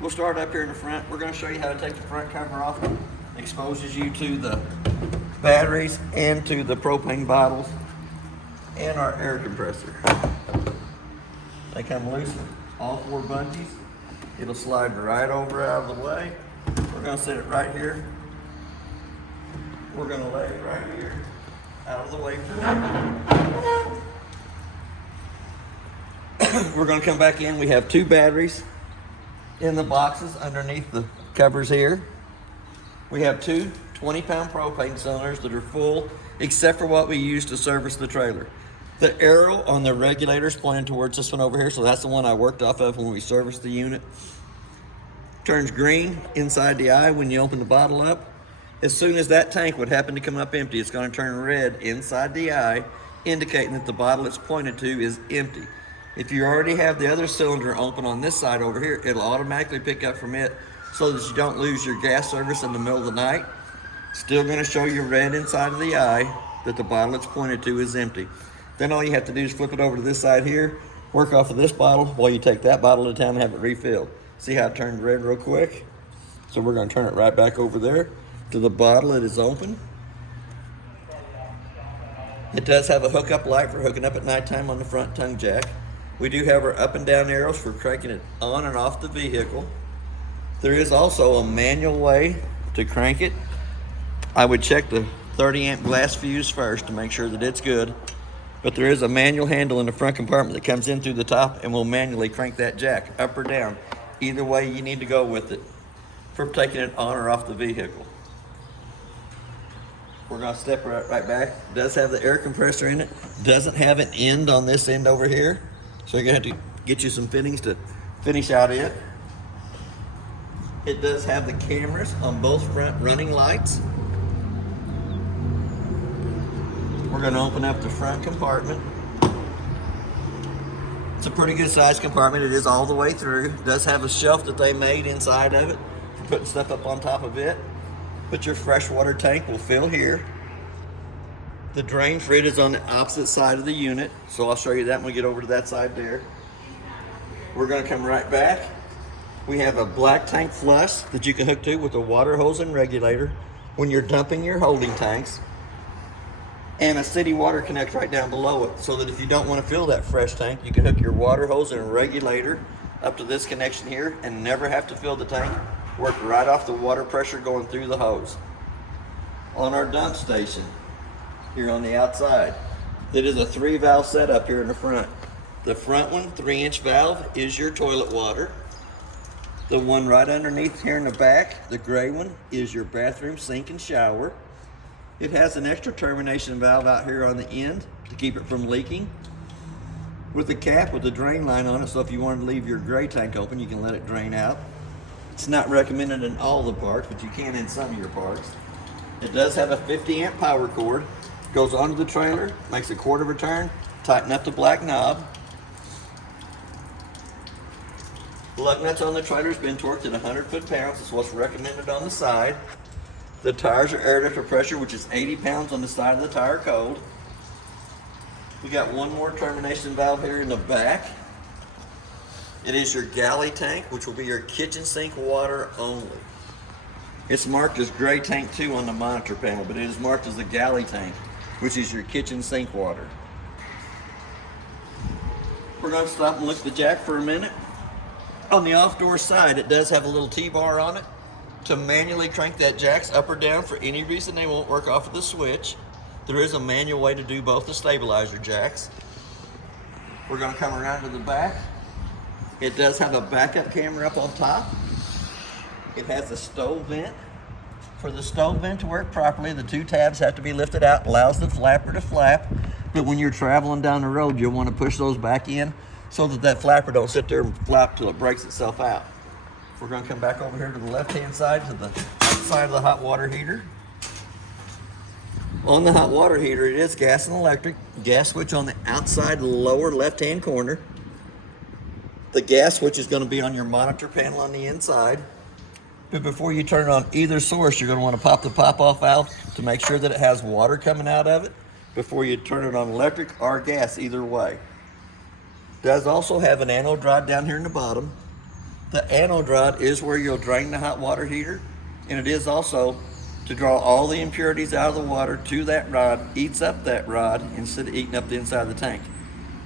We'll start up here in the front. We're going to show you how to take the front cover off. It exposes you to the batteries and to the propane bottles and our air compressor. They come loose with all 4 bungees. It'll slide right over out of the way. We're going to set it right here. We're going to lay it right here out of the way for now. We're going to come back in. We have 2 batteries in the boxes underneath the covers here. We have 2 20-pound propane cylinders that are full, except for what we use to service the trailer. The arrow on the regulator is pointing towards this one over here, so that's the one I worked off of when we serviced the unit. Turns green inside the eye when you open the bottle up. As soon as that tank would happen to come up empty, it's going to turn red inside the eye, indicating that the bottle it's pointed to is empty. If you already have the other cylinder open on this side over here, it'll automatically pick up from it so that you don't lose your gas service in the middle of the night. Still going to show you red inside of the eye that the bottle it's pointed to is empty. Then all you have to do is flip it over to this side here, work off of this bottle while you take that bottle to town and have it refilled. See how it turned red real quick? So we're going to turn it right back over there to the bottle it is open. It does have a hookup light for hooking up at nighttime on the front tongue jack. We do have our up and down arrows for cranking it on and off the vehicle. There is also a manual way to crank it. I would check the 30 amp glass fuse first to make sure that it's good. But there is a manual handle in the front compartment that comes in through the top and will manually crank that jack up or down. Either way you need to go with it for taking it on or off the vehicle. We're going to step right back. It does have the air compressor in it. Doesn't have an end on this end over here. So you're going to have to get you some fittings to finish out it. It does have the cameras on both front running lights. We're going to open up the front compartment. It's a pretty good sized compartment. It is all the way through. It does have a shelf that they made inside of it for putting stuff up on top of it. But your freshwater tank will fill here. The drain for it is on the opposite side of the unit, so I'll show you that when we get over to that side there. We're going to come right back. We have a black tank flush that you can hook to with a water hose and regulator when you're dumping your holding tanks, and a city water connect right down below it, so that if you don't want to fill that fresh tank, you can hook your water hose and regulator up to this connection here and never have to fill the tank. Work right off the water pressure going through the hose. On our dump station, here on the outside, it is a 3-valve setup here in the front. The front one, 3-inch valve, is your toilet water. The one right underneath here in the back, the gray one, is your bathroom sink and shower. It has an extra termination valve out here on the end to keep it from leaking, with a cap with a drain line on it, so if you want to leave your gray tank open, you can let it drain out. It's not recommended in all the parks, but you can in some of your parks. It does have a 50 amp power cord. Goes onto the trailer, makes a quarter of a turn, tighten up the black knob. The lug nuts on the trailer has been torqued at 100 foot-pounds. That's what's recommended on the side. The tires are air ducted pressure, which is 80 pounds on the side of the tire code. We got one more termination valve here in the back. It is your galley tank, which will be your kitchen sink water only. It's marked as gray tank 2 on the monitor panel, but it is marked as the galley tank, which is your kitchen sink water. We're going to stop and look at the jack for a minute. On the off-door side, it does have a little T-bar on it to manually crank that jacks up or down. For any reason they won't work off of the switch. There is a manual way to do both the stabilizer jacks. We're going to come around to the back. It does have a backup camera up on top. It has a stove vent. For the stove vent to work properly, the 2 tabs have to be lifted out, allows the flapper to flap. But when you're traveling down the road, you'll want to push those back in so that that flapper don't sit there and flap till it breaks itself out. We're going to come back over here to the left-hand side, to the side of the hot water heater. On the hot water heater, it is gas and electric. Gas switch on the outside lower left-hand corner. The gas switch is going to be on your monitor panel on the inside. But before you turn it on either source, you're going to want to pop the pop-off valve to make sure that it has water coming out of it before you turn it on electric or gas, either way. It does also have an anode rod down here in the bottom. The anode rod is where you'll drain the hot water heater, and it is also to draw all the impurities out of the water to that rod, eats up that rod instead of eating up the inside of the tank.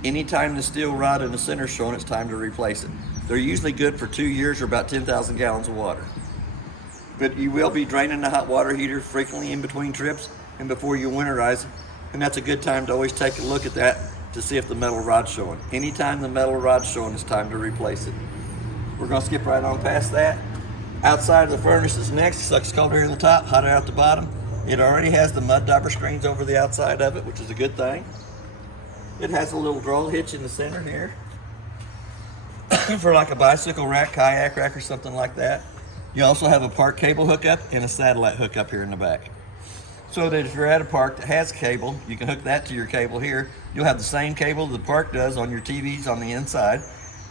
Anytime the steel rod in the center is showing, it's time to replace it. They're usually good for 2 years or about 10,000 gallons of water. But you will be draining the hot water heater frequently in between trips and before you winterize, and that's a good time to always take a look at that to see if the metal rod's showing. Anytime the metal rod's showing, it's time to replace it. We're gonna skip right on past that. Outside of the furnace is next. It sucks cold air in the top, hot air out the bottom. It already has the mud diaper screens over the outside of it, which is a good thing. It has a little draw hitch in the center here for like a bicycle rack, kayak rack, or something like that. You also have a park cable hookup and a satellite hookup here in the back. So that if you're at a park that has cable, you can hook that to your cable here. You'll have the same cable the park does on your TVs on the inside.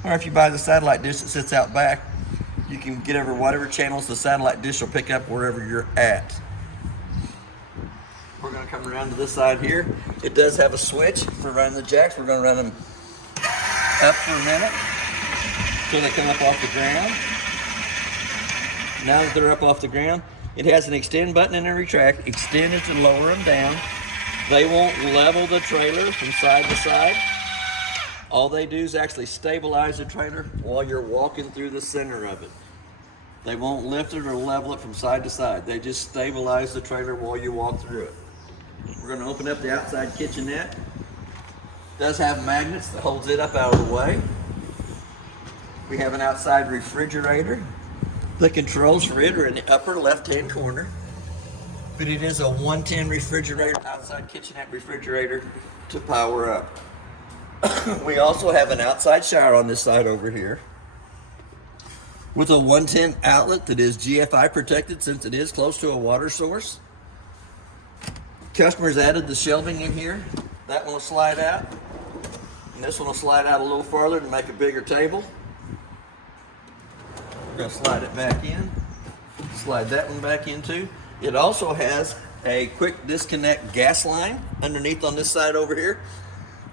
Or if you buy the satellite dish that sits out back, you can get over whatever channels the satellite dish will pick up wherever you're at. We're going to come around to this side here. It does have a switch for running the jacks. We're going to run them up for a minute until they come up off the ground. Now that they're up off the ground, it has an extend button and a retract. Extend is to lower them down. They won't level the trailer from side to side. All they do is actually stabilize the trailer while you're walking through the center of it. They won't lift it or level it from side to side. They just stabilize the trailer while you walk through it. We're going to open up the outside kitchenette. It does have magnets that holds it up out of the way. We have an outside refrigerator. The controls for it are in the upper left-hand corner. But it is a 110 refrigerator, outside kitchenette refrigerator to power up. We also have an outside shower on this side over here with a 110 outlet that is GFI protected since it is close to a water source. Customers added the shelving in here. That one will slide out. And this one will slide out a little farther to make a bigger table. We're going to slide it back in. Slide that one back in too. It also has a quick disconnect gas line underneath on this side over here.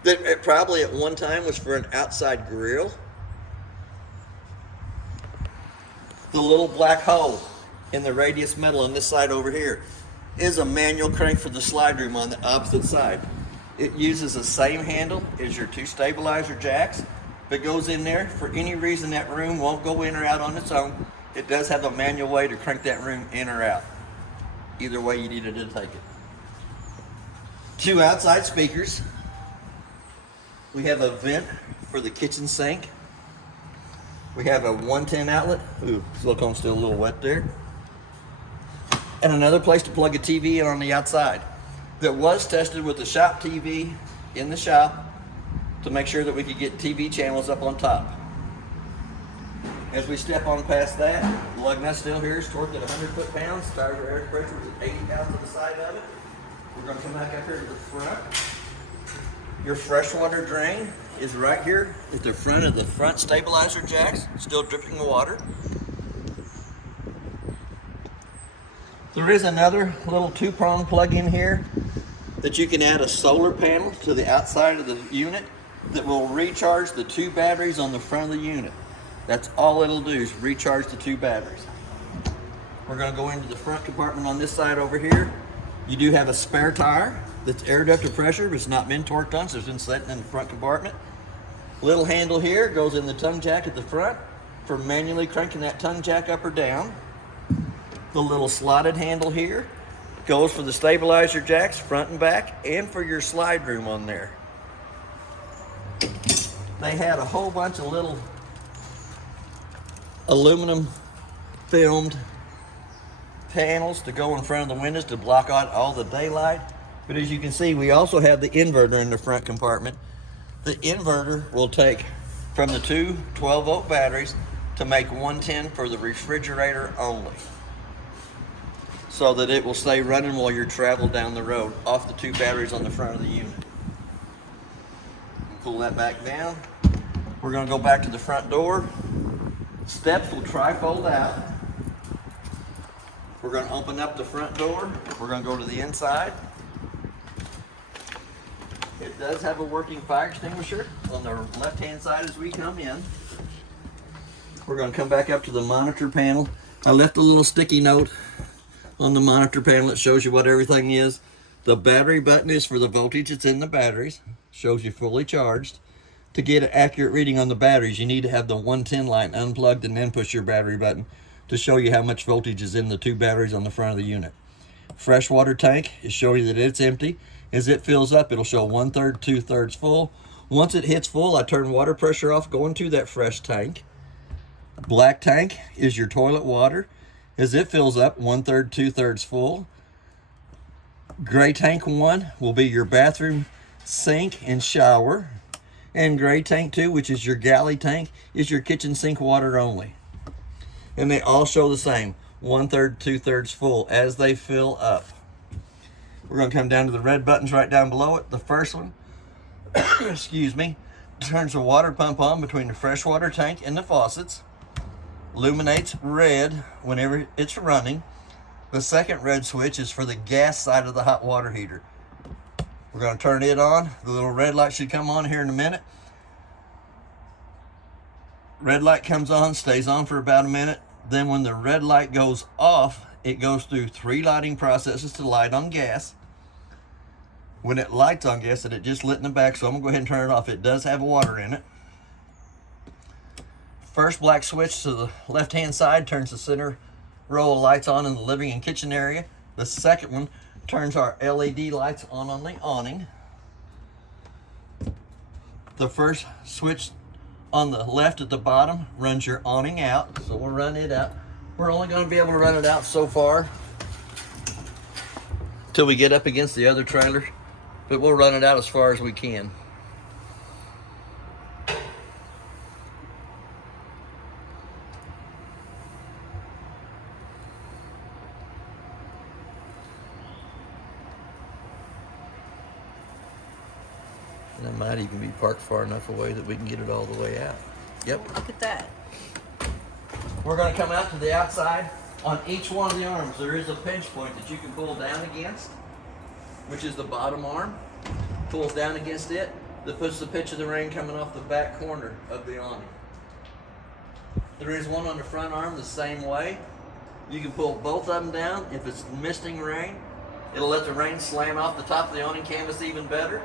That it probably at one time was for an outside grill. The little black hole in the radius metal on this side over here is a manual crank for the slide room on the opposite side. It uses the same handle as your two stabilizer jacks, but goes in there. For any reason that room won't go in or out on its own, it does have a manual way to crank that room in or out. Either way you needed to take it. Two outside speakers. We have a vent for the kitchen sink. We have a 110 outlet. Ooh, silicone's still a little wet there. And another place to plug a TV in on the outside that was tested with the shop TV in the shop to make sure that we could get TV channels up on top. As we step on past that, the lug nut still here is torqued at 100 foot-pounds. Tires or air pressure is at 80 pounds on the side of it. We're going to come back up here to the front. Your freshwater drain is right here at the front of the front stabilizer jacks, still dripping water. There is another little two-prong plug in here that you can add a solar panel to the outside of the unit that will recharge the two batteries on the front of the unit. That's all it'll do is recharge the two batteries. We're going to go into the front compartment on this side over here. You do have a spare tire that's air ducted pressure, but it's not been torqued on, so it's been sitting in the front compartment. Little handle here goes in the tongue jack at the front for manually cranking that tongue jack up or down. The little slotted handle here goes for the stabilizer jacks front and back and for your slide room on there. They had a whole bunch of little aluminum filmed panels to go in front of the windows to block out all the daylight. But as you can see, we also have the inverter in the front compartment. The inverter will take from the two 12-volt batteries to make 110 for the refrigerator only, so that it will stay running while you travel down the road off the two batteries on the front of the unit. Pull that back down. We're going to go back to the front door. Steps will tri-fold out. We're going to open up the front door. We're going to go to the inside. It does have a working fire extinguisher on the left-hand side as we come in. we're going to come back up to the monitor panel. I left a little sticky note on the monitor panel that shows you what everything is. The battery button is for the voltage that's in the batteries. Shows you fully charged. To get an accurate reading on the batteries, you need to have the 110 line unplugged and then push your battery button to show you how much voltage is in the two batteries on the front of the unit. Freshwater tank is showing you that it's empty. As it fills up, it'll show 1/3, 2/3 full. Once it hits full, I turn water pressure off, going to that fresh tank. Black tank is your toilet water. As it fills up, 1/3, 2/3 full. Gray tank 1 will be your bathroom sink and shower. And gray tank 2, which is your galley tank, is your kitchen sink water only. And they all show the same, 1/3, 2/3 full as they fill up. We're going to come down to the red buttons right down below it. The first one, excuse me, turns the water pump on between the freshwater tank and the faucets. Illuminates red whenever it's running. The second red switch is for the gas side of the hot water heater. We're going to turn it on. The little red light should come on here in a minute. Red light comes on, stays on for about a minute. Then when the red light goes off, it goes through 3 lighting processes to light on gas. When it lights on gas, and it just lit in the back, so I'm going to go ahead and turn it off. It does have water in it. First black switch to the left-hand side turns the center row of lights on in the living and kitchen area. The second one turns our LED lights on the awning. The first switch on the left at the bottom runs your awning out, so we'll run it out. We're only going to be able to run it out so far till we get up against the other trailer, but we'll run it out as far as we can. And it might even be parked far enough away that we can get it all the way out. Yep. Look at that. We're going to come out to the outside. On each one of the arms, there is a pinch point that you can pull down against, which is the bottom arm. Pulls down against it. That puts the pitch of the rain coming off the back corner of the awning. There is one on the front arm the same way. You can pull both of them down. If it's misting rain, it'll let the rain slam off the top of the awning canvas even better.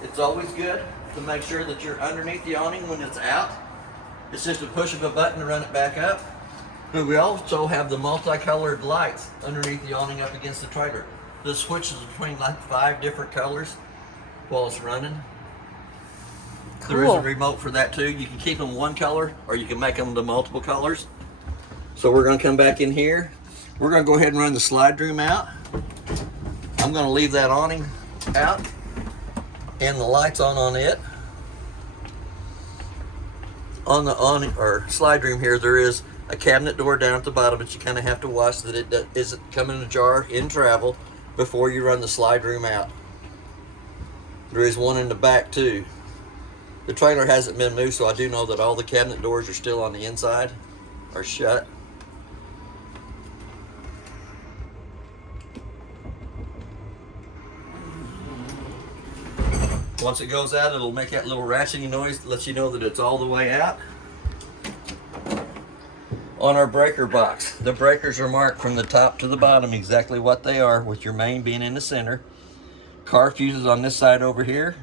It's always good to make sure that you're underneath the awning when it's out. It's just a push of a button to run it back up. But we also have the multicolored lights underneath the awning up against the trailer. This switches between like 5 different colors while it's running. Cool. There is a remote for that too. You can keep them one color or you can make them to multiple colors. So we're going to come back in here. We're going to go ahead and run the slide room out. I'm going to leave that awning out and the lights on it. On the awning or slide room here, there is a cabinet door down at the bottom, but you kind of have to watch that it isn't coming ajar in travel before you run the slide room out. There is one in the back too. The trailer hasn't been moved, so I do know that all the cabinet doors are still on the inside, are shut. Once it goes out, it'll make that little ratcheting noise that lets you know that it's all the way out. On our breaker box, the breakers are marked from the top to the bottom exactly what they are, with your main being in the center. Car fuses on this side over here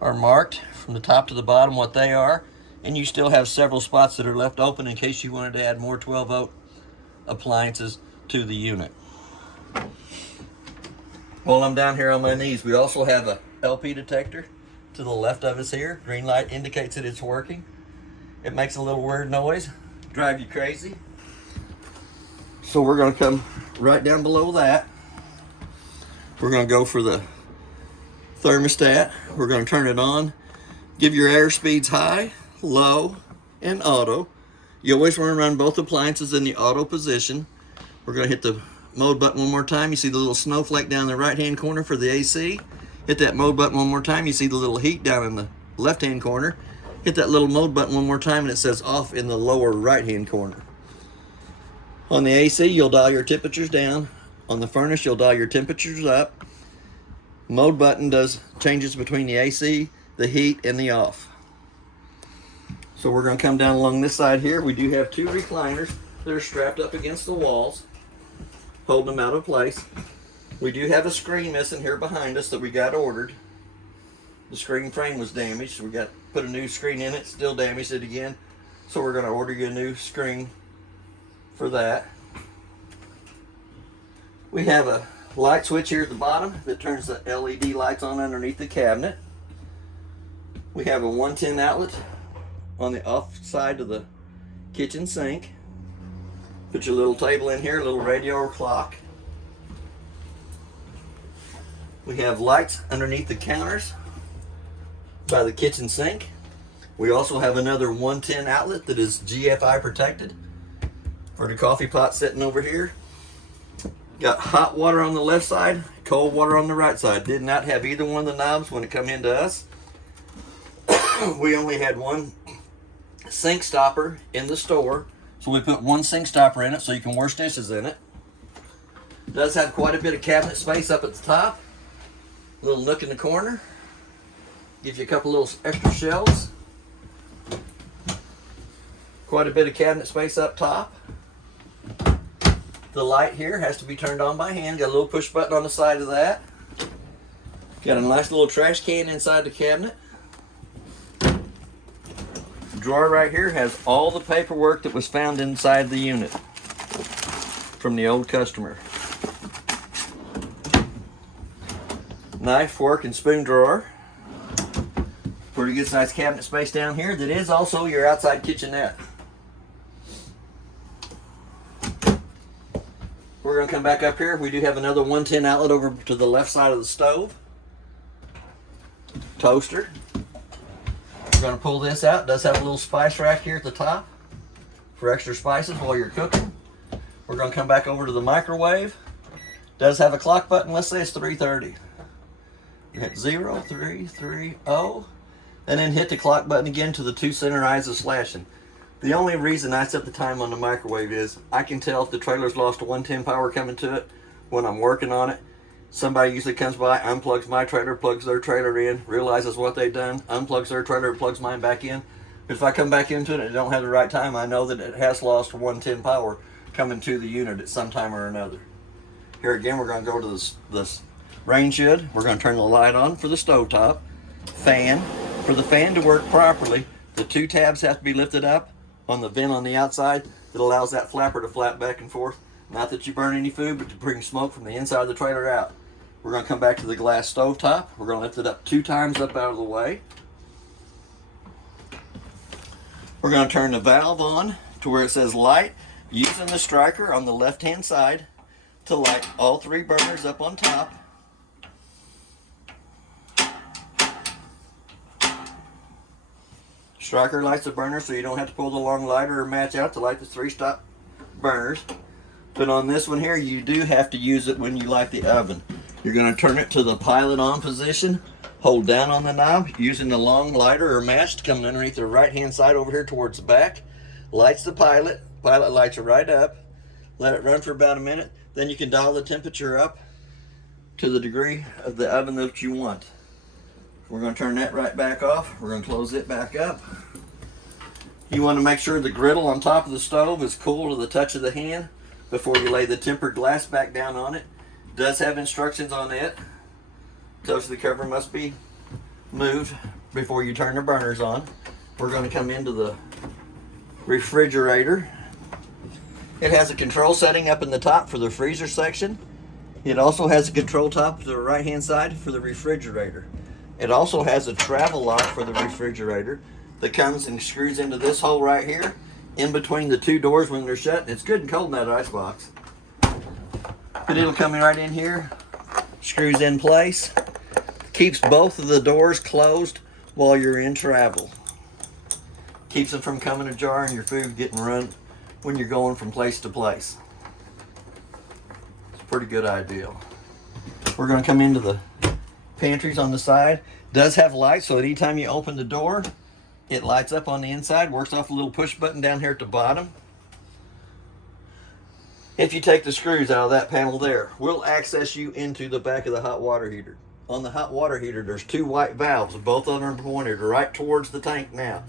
are marked from the top to the bottom what they are, and you still have several spots that are left open in case you wanted to add more 12-volt appliances to the unit. While I'm down here on my knees, we also have a LP detector to the left of us here. Green light indicates that it's working. It makes a little weird noise, drive you crazy. So we're going to come right down below that. We're going to go for the thermostat. We're going to turn it on. Give your air speeds high, low, and auto. You always want to run both appliances in the auto position. We're going to hit the mode button one more time. You see the little snowflake down in the right-hand corner for the AC. Hit that mode button one more time. You see the little heat down in the left-hand corner. Hit that little mode button one more time and it says off in the lower right-hand corner. On the AC, you'll dial your temperatures down. On the furnace, you'll dial your temperatures up. Mode button does changes between the AC, the heat, and the off. So we're going to come down along this side here. We do have 2 recliners that are strapped up against the walls, holding them out of place. We do have a screen missing here behind us that we got ordered. The screen frame was damaged, so we got put a new screen in it, still damaged it again. So we're going to order you a new screen for that. We have a light switch here at the bottom that turns the LED lights on underneath the cabinet. We have a 110 outlet on the off side of the kitchen sink. Put your little table in here, a little radio or clock. We have lights underneath the counters by the kitchen sink. We also have another 110 outlet that is GFI protected for the coffee pot sitting over here. Got hot water on the left side, cold water on the right side. Did not have either one of the knobs when it come into us. We only had one sink stopper in the store, so we put one sink stopper in it so you can wash dishes in it. It does have quite a bit of cabinet space up at the top. A little nook in the corner. Gives you a couple little extra shelves. Quite a bit of cabinet space up top. The light here has to be turned on by hand. Got a little push button on the side of that. Got a nice little trash can inside the cabinet. The drawer right here has all the paperwork that was found inside the unit from the old customer. Knife, fork, and spoon drawer. Pretty good sized cabinet space down here. That is also your outside kitchenette. We're going to come back up here. We do have another 110 outlet over to the left side of the stove. Toaster. We're going to pull this out. It does have a little spice rack here at the top for extra spices while you're cooking. We're going to come back over to the microwave. Does have a clock button. Let's say it's 3:30. You hit 0, 3, 3, 0, and then hit the clock button again to the 2 center eyes is flashing. The only reason I set the time on the microwave is I can tell if the trailer's lost a 110 power coming to it when I'm working on it. Somebody usually comes by, unplugs my trailer, plugs their trailer in, realizes what they've done, unplugs their trailer, plugs mine back in. If I come back into it and it don't have the right time, I know that it has lost 110 power coming to the unit at some time or another. Here again, we're going to go to this range hood. We're going to turn the light on for the stovetop. Fan. For the fan to work properly, the 2 tabs have to be lifted up on the vent on the outside that allows that flapper to flap back and forth. Not that you burn any food, but to bring smoke from the inside of the trailer out. We're going to come back to the glass stovetop. We're going to lift it up 2 times up out of the way. We're going to turn the valve on to where it says light, using the striker on the left hand side to light all 3 burners up on top. Striker lights the burner so you don't have to pull the long lighter or match out to light the 3 stop burners. But on this one here, you do have to use it when you light the oven. You're going to turn it to the pilot on position, hold down on the knob using the long lighter or match to come underneath the right hand side over here towards the back. Lights the pilot lights it right up. Let it run for about a minute. Then you can dial the temperature up to the degree of the oven that you want. We're going to turn that right back off. We're going to close it back up. You want to make sure the griddle on top of the stove is cool to the touch of the hand before you lay the tempered glass back down on it. It does have instructions on it. Tells you the cover must be moved before you turn the burners on. We're going to come into the refrigerator. It has a control setting up in the top for the freezer section. It also has a control top to the right hand side for the refrigerator. It also has a travel lock for the refrigerator that comes and screws into this hole right here in between the 2 doors when they're shut. It's good and cold in that ice box. But it'll come right in here, screws in place, keeps both of the doors closed while you're in travel. Keeps them from coming ajar and your food getting run when you're going from place to place. It's a pretty good idea. We're going to come into the pantries on the side. Does have lights, so anytime you open the door, it lights up on the inside. Works off a little push button down here at the bottom. If you take the screws out of that panel there, we'll access you into the back of the hot water heater. On the hot water heater, there's 2 white valves. Both of them are pointed right towards the tank now.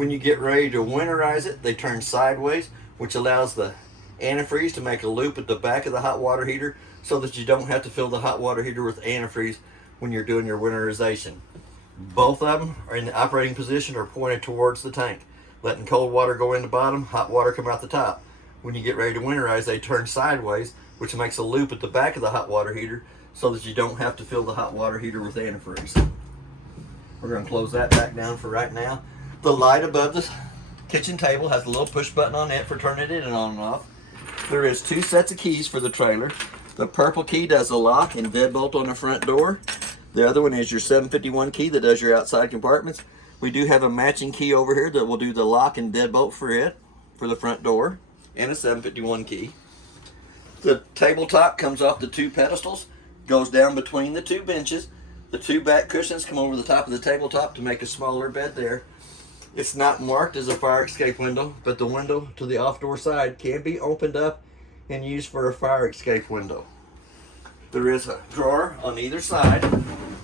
When you get ready to winterize it, they turn sideways, which allows the antifreeze to make a loop at the back of the hot water heater so that you don't have to fill the hot water heater with antifreeze when you're doing your winterization. Both of them are in the operating position or pointed towards the tank, letting cold water go in the bottom, hot water come out the top. When you get ready to winterize, they turn sideways, which makes a loop at the back of the hot water heater so that you don't have to fill the hot water heater with antifreeze. We're going to close that back down for right now. The light above the kitchen table has a little push button on it for turning it on and off. There is 2 sets of keys for the trailer. The purple key does the lock and deadbolt on the front door. The other one is your 751 key that does your outside compartments. We do have a matching key over here that will do the lock and deadbolt for it, for the front door, and a 751 key. The tabletop comes off the 2 pedestals, goes down between the 2 benches. The 2 back cushions come over the top of the tabletop to make a smaller bed there. It's not marked as a fire escape window, but the window to the off-door side can be opened up and used for a fire escape window. There is a drawer on either side,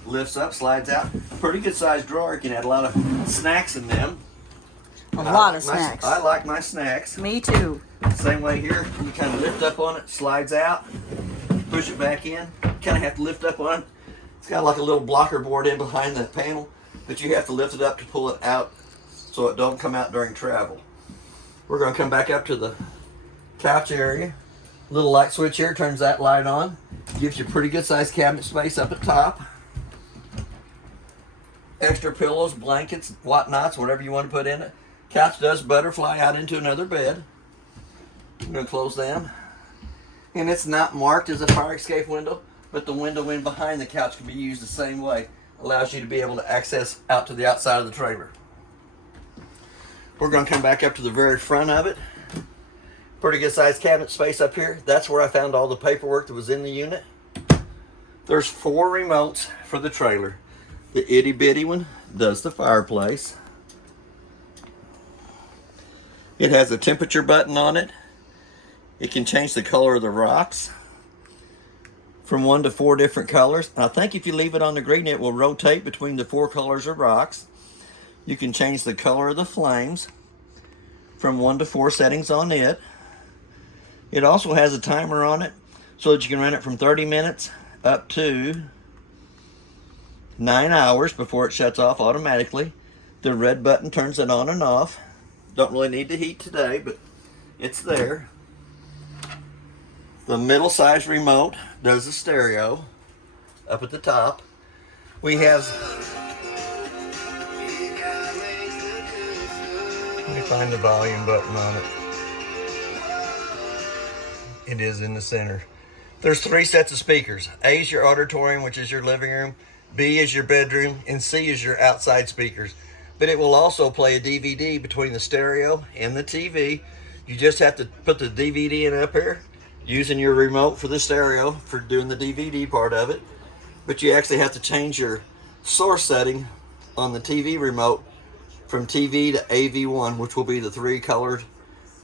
lifts up, slides out. Pretty good sized drawer. You can add a lot of snacks in them. A lot of snacks. I like my snacks. Me too. Same way here, you kind of lift up on it, slides out, push it back in. Kind of have to lift up on it. It's got like a little blocker board in behind the panel, but you have to lift it up to pull it out so it don't come out during travel. We're going to come back up to the couch area. Little light switch here turns that light on. Gives you pretty good sized cabinet space up at top. Extra pillows, blankets, whatnots, whatever you want to put in it. Couch does butterfly out into another bed. I'm going to close them. And it's not marked as a fire escape window, but the window in behind the couch can be used the same way. Allows you to be able to access out to the outside of the trailer. We're going to come back up to the very front of it. Pretty good sized cabinet space up here. That's where I found all the paperwork that was in the unit. There's 4 remotes for the trailer. The itty bitty one does the fireplace. It has a temperature button on it. It can change the color of the rocks from 1 to 4 different colors. And I think if you leave it on the green, it will rotate between the 4 colors of rocks. You can change the color of the flames from 1 to 4 settings on it. It also has a timer on it so that you can run it from 30 minutes up to 9 hours before it shuts off automatically. The red button turns it on and off. Don't really need the heat today, but it's there. The middle size remote does the stereo up at the top. We have, let me find the volume button on it. It is in the center. There's 3 sets of speakers. A is your auditorium, which is your living room. B is your bedroom, and C is your outside speakers. But it will also play a DVD between the stereo and the TV. You just have to put the DVD in up here, using your remote for the stereo for doing the DVD part of it. But you actually have to change your source setting on the TV remote from TV to AV1, which will be the 3 colored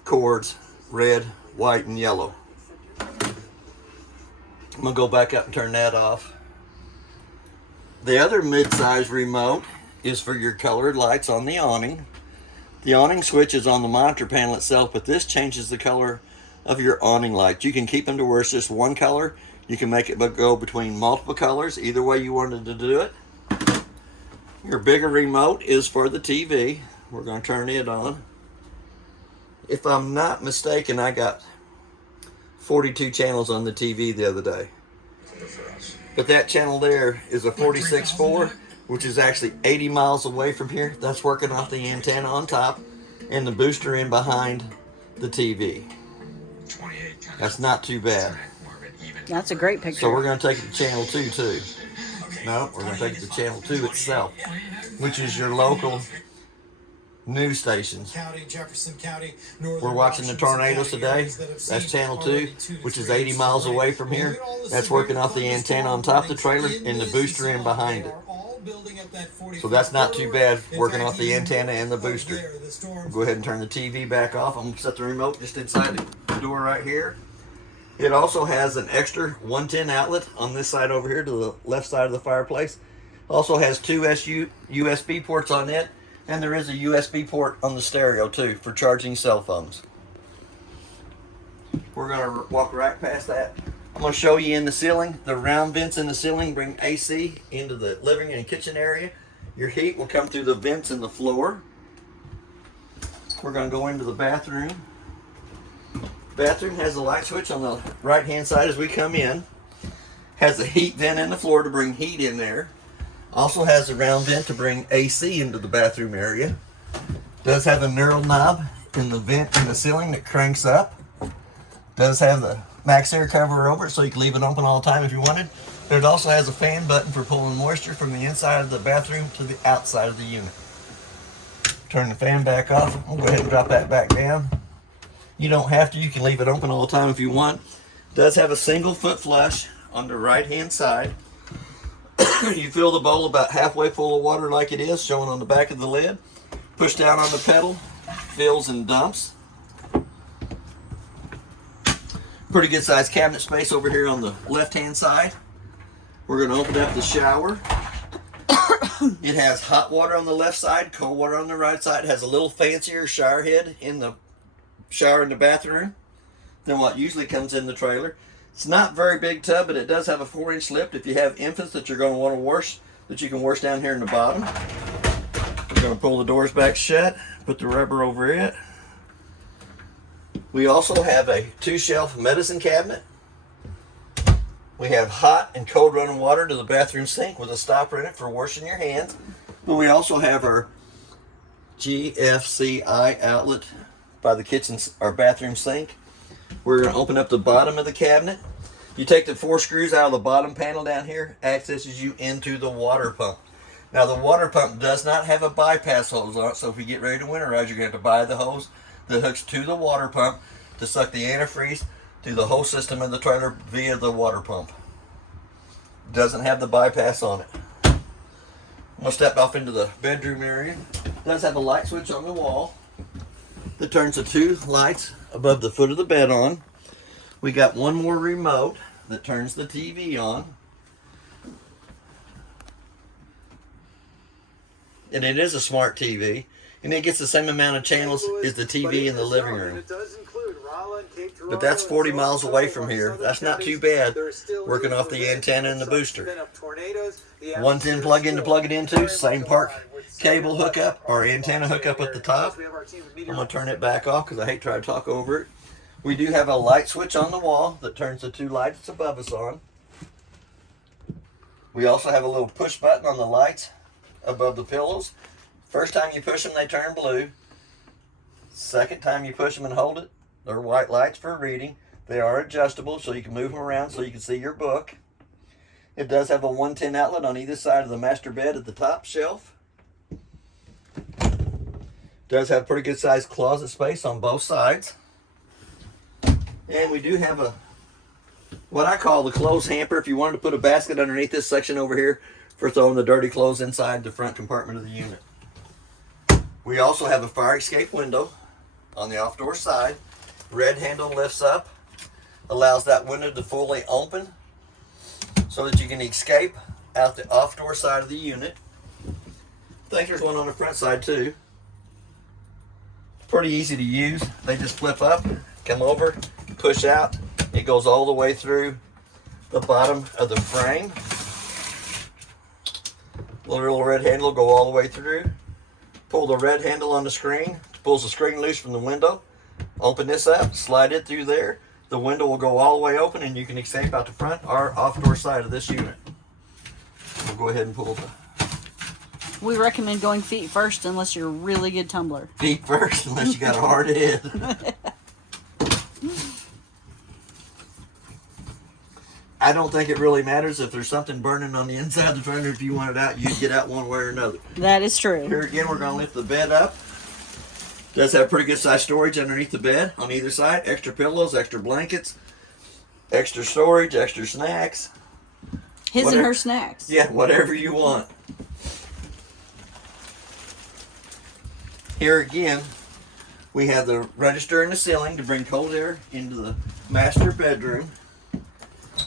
cords, red, white, and yellow. I'm going to go back up and turn that off. The other mid-size remote is for your colored lights on the awning. The awning switch is on the monitor panel itself, but this changes the color of your awning lights. You can keep them to where it's just 1 color. You can make it go between multiple colors, either way you wanted to do it. Your bigger remote is for the TV. We're going to turn it on. If I'm not mistaken, I got 42 channels on the TV the other day. But that channel there is a 46.4, which is actually 80 miles away from here. That's working off the antenna on top and the booster in behind the TV. That's not too bad. That's a great picture. So we're going to take it to channel 2 too. No, we're going to take it to channel 2 itself, which is your local news stations. We're watching the tornadoes today. That's channel 2, which is 80 miles away from here. That's working off the antenna on top of the trailer and the booster in behind it. So that's not too bad, working off the antenna and the booster. We'll go ahead and turn the TV back off. I'm going to set the remote just inside the door right here. It also has an extra 110 outlet on this side over here to the left side of the fireplace. Also has 2 USB ports on it And there is a USB port on the stereo too for charging cell phones. We're going to walk right past that. I'm going to show you in the ceiling. The round vents in the ceiling bring AC into the living and kitchen area. Your heat will come through the vents in the floor. We're going to go into the bathroom. Bathroom has a light switch on the right hand side as we come in. Has a heat vent in the floor to bring heat in there. Also has a round vent to bring AC into the bathroom area. Does have a knurled knob in the vent in the ceiling that cranks up. Does have the max air cover over it so you can leave it open all the time if you wanted. But it also has a fan button for pulling moisture from the inside of the bathroom to the outside of the unit. Turn the fan back off. We'll go ahead and drop that back down. You don't have to. You can leave it open all the time if you want. Does have a single foot flush on the right hand side. You fill the bowl about halfway full of water like it is, showing on the back of the lid. Push down on the pedal, fills and dumps. Pretty good sized cabinet space over here on the left hand side. We're going to open up the shower. It has hot water on the left side, cold water on the right side. It has a little fancier shower head in the shower in the bathroom than what usually comes in the trailer. It's not very big tub, but it does have a 4-inch lip if you have infants that you're going to want to wash, that you can wash down here in the bottom. We're going to pull the doors back shut, put the rubber over it. We also have a 2-shelf medicine cabinet. We have hot and cold running water to the bathroom sink with a stopper in it for washing your hands. But we also have our GFCI outlet by the kitchen or bathroom sink. We're going to open up the bottom of the cabinet. You take the 4 screws out of the bottom panel down here, accesses you into the water pump. Now the water pump does not have a bypass hose on it, so if you get ready to winterize, you're going to have to buy the hose that hooks to the water pump to suck the antifreeze to the whole system in the trailer via the water pump. Doesn't have the bypass on it. I'm going to step off into the bedroom area. It does have a light switch on the wall that turns the 2 lights above the foot of the bed on. We got one more remote that turns the TV on. And it is a smart TV. And it gets the same amount of channels as the TV in the living room. But that's 40 miles away from here. That's not too bad, working off the antenna and the booster. One's in plug-in to plug it into, same park cable hookup or antenna hookup at the top. I'm going to turn it back off because I hate trying to talk over it. We do have a light switch on the wall that turns the 2 lights above us on. We also have a little push button on the lights above the pillows. First time you push them, they turn blue. Second time you push them and hold it, they're white lights for reading. They are adjustable, so you can move them around so you can see your book. It does have a 110 outlet on either side of the master bed at the top shelf. Does have pretty good sized closet space on both sides. And we do have a, what I call the clothes hamper, if you wanted to put a basket underneath this section over here for throwing the dirty clothes inside the front compartment of the unit. We also have a fire escape window on the off-door side. Red handle lifts up, allows that window to fully open so that you can escape out the off-door side of the unit. I think there's one on the front side too. Pretty easy to use. They just flip up, come over, push out. It goes all the way through the bottom of the frame. The little red handle will go all the way through. Pull the red handle on the screen, pulls the screen loose from the window. Open this up, slide it through there. The window will go all the way open and you can escape out the front or off-door side of this unit. We'll go ahead and pull the... We recommend going feet first unless you're a really good tumbler. Feet first unless you got a hard head. I don't think it really matters if there's something burning on the inside of the trailer. If you want it out, you'd get out one way or another. That is true. Here again, we're going to lift the bed up. Does have pretty good size storage underneath the bed on either side. Extra pillows, extra blankets, extra storage, extra snacks. His whatever, and her snacks. Yeah, whatever you want. Here again, we have the register in the ceiling to bring cold air into the master bedroom.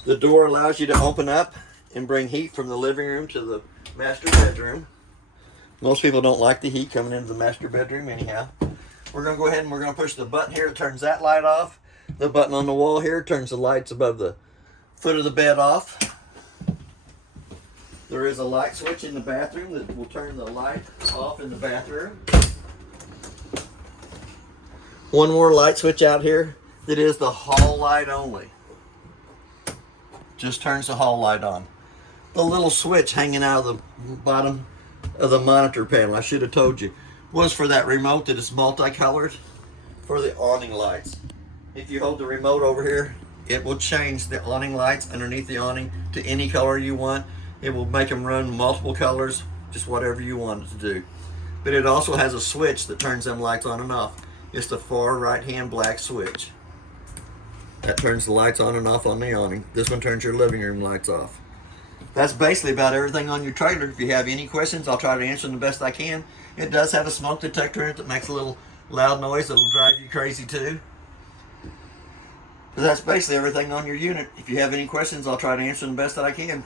The door allows you to open up and bring heat from the living room to the master bedroom. Most people don't like the heat coming into the master bedroom anyhow. We're going to go ahead and we're going to push the button here that turns that light off. The button on the wall here turns the lights above the foot of the bed off. There is a light switch in the bathroom that will turn the light off in the bathroom. One more light switch out here that is the hall light only. Just turns the hall light on. The little switch hanging out of the bottom of the monitor panel, I should have told you, was for that remote that is multicolored for the awning lights. If you hold the remote over here, it will change the awning lights underneath the awning to any color you want. It will make them run multiple colors, just whatever you want it to do. But it also has a switch that turns them lights on and off. It's the far right hand black switch. That turns the lights on and off on the awning. This one turns your living room lights off. That's basically about everything on your trailer. If you have any questions, I'll try to answer them the best I can. It does have a smoke detector in it that makes a little loud noise that'll drive you crazy too. But that's basically everything on your unit. If you have any questions, I'll try to answer them the best that I can.